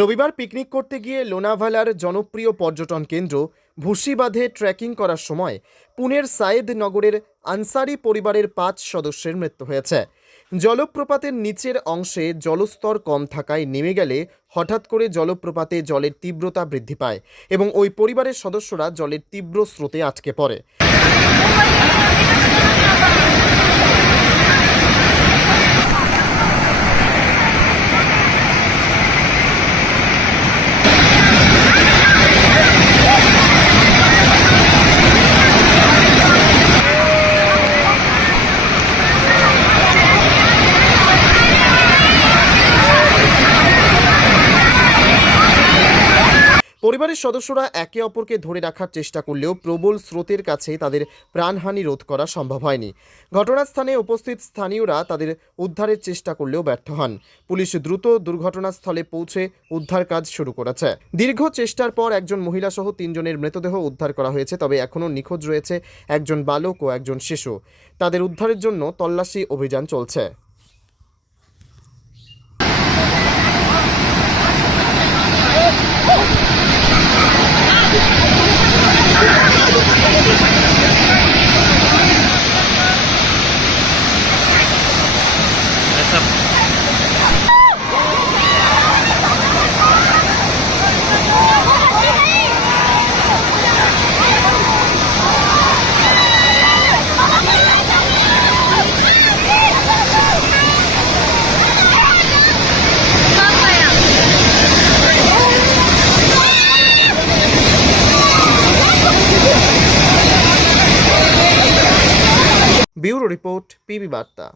রবিবার পিকনিক করতে গিয়ে লোনাভালার জনপ্রিয় পর্যটন কেন্দ্র ভুসিবাঁধে ট্রেকিং করার সময় পুনের সায়েদ নগরের আনসারি পরিবারের ৫ সদস্যের মৃত্যু হয়েছে। জলপ্রপাতের নিচের অংশে জলস্তর কম থাকায় নেমে গেলে হঠাৎ করে জলপ্রপাতে জলের তীব্রতা বৃদ্ধি পায় এবং ওই পরিবারের সদস্যরা জলের তীব্র স্রোতে আটকে পড়ে। পরিবারের সদস্যরা একে অপরকে ধরে রাখার চেষ্টা করলেও প্রবল স্রোতের কাছে তাদের প্রাণহানি রোধ করা সম্ভব হয়নি। ঘটনাস্থানে উপস্থিত স্থানীয়রা তাদের উদ্ধারের চেষ্টা করলেও ব্যর্থ হন। পুলিশ দ্রুত দুর্ঘটনাস্থলে পৌঁছে উদ্ধার কাজ শুরু করেছে। দীর্ঘ চেষ্টার পর একজন মহিলাসহ ৩ জনের মৃতদেহ উদ্ধার করা হয়েছে, তবে এখনও নিখোঁজ রয়েছে একজন বালক ও একজন শিশু। তাদের উদ্ধারের জন্য তল্লাশি অভিযান চলছে। ব্যুরো রিপোর্ট, পিবি বার্তা।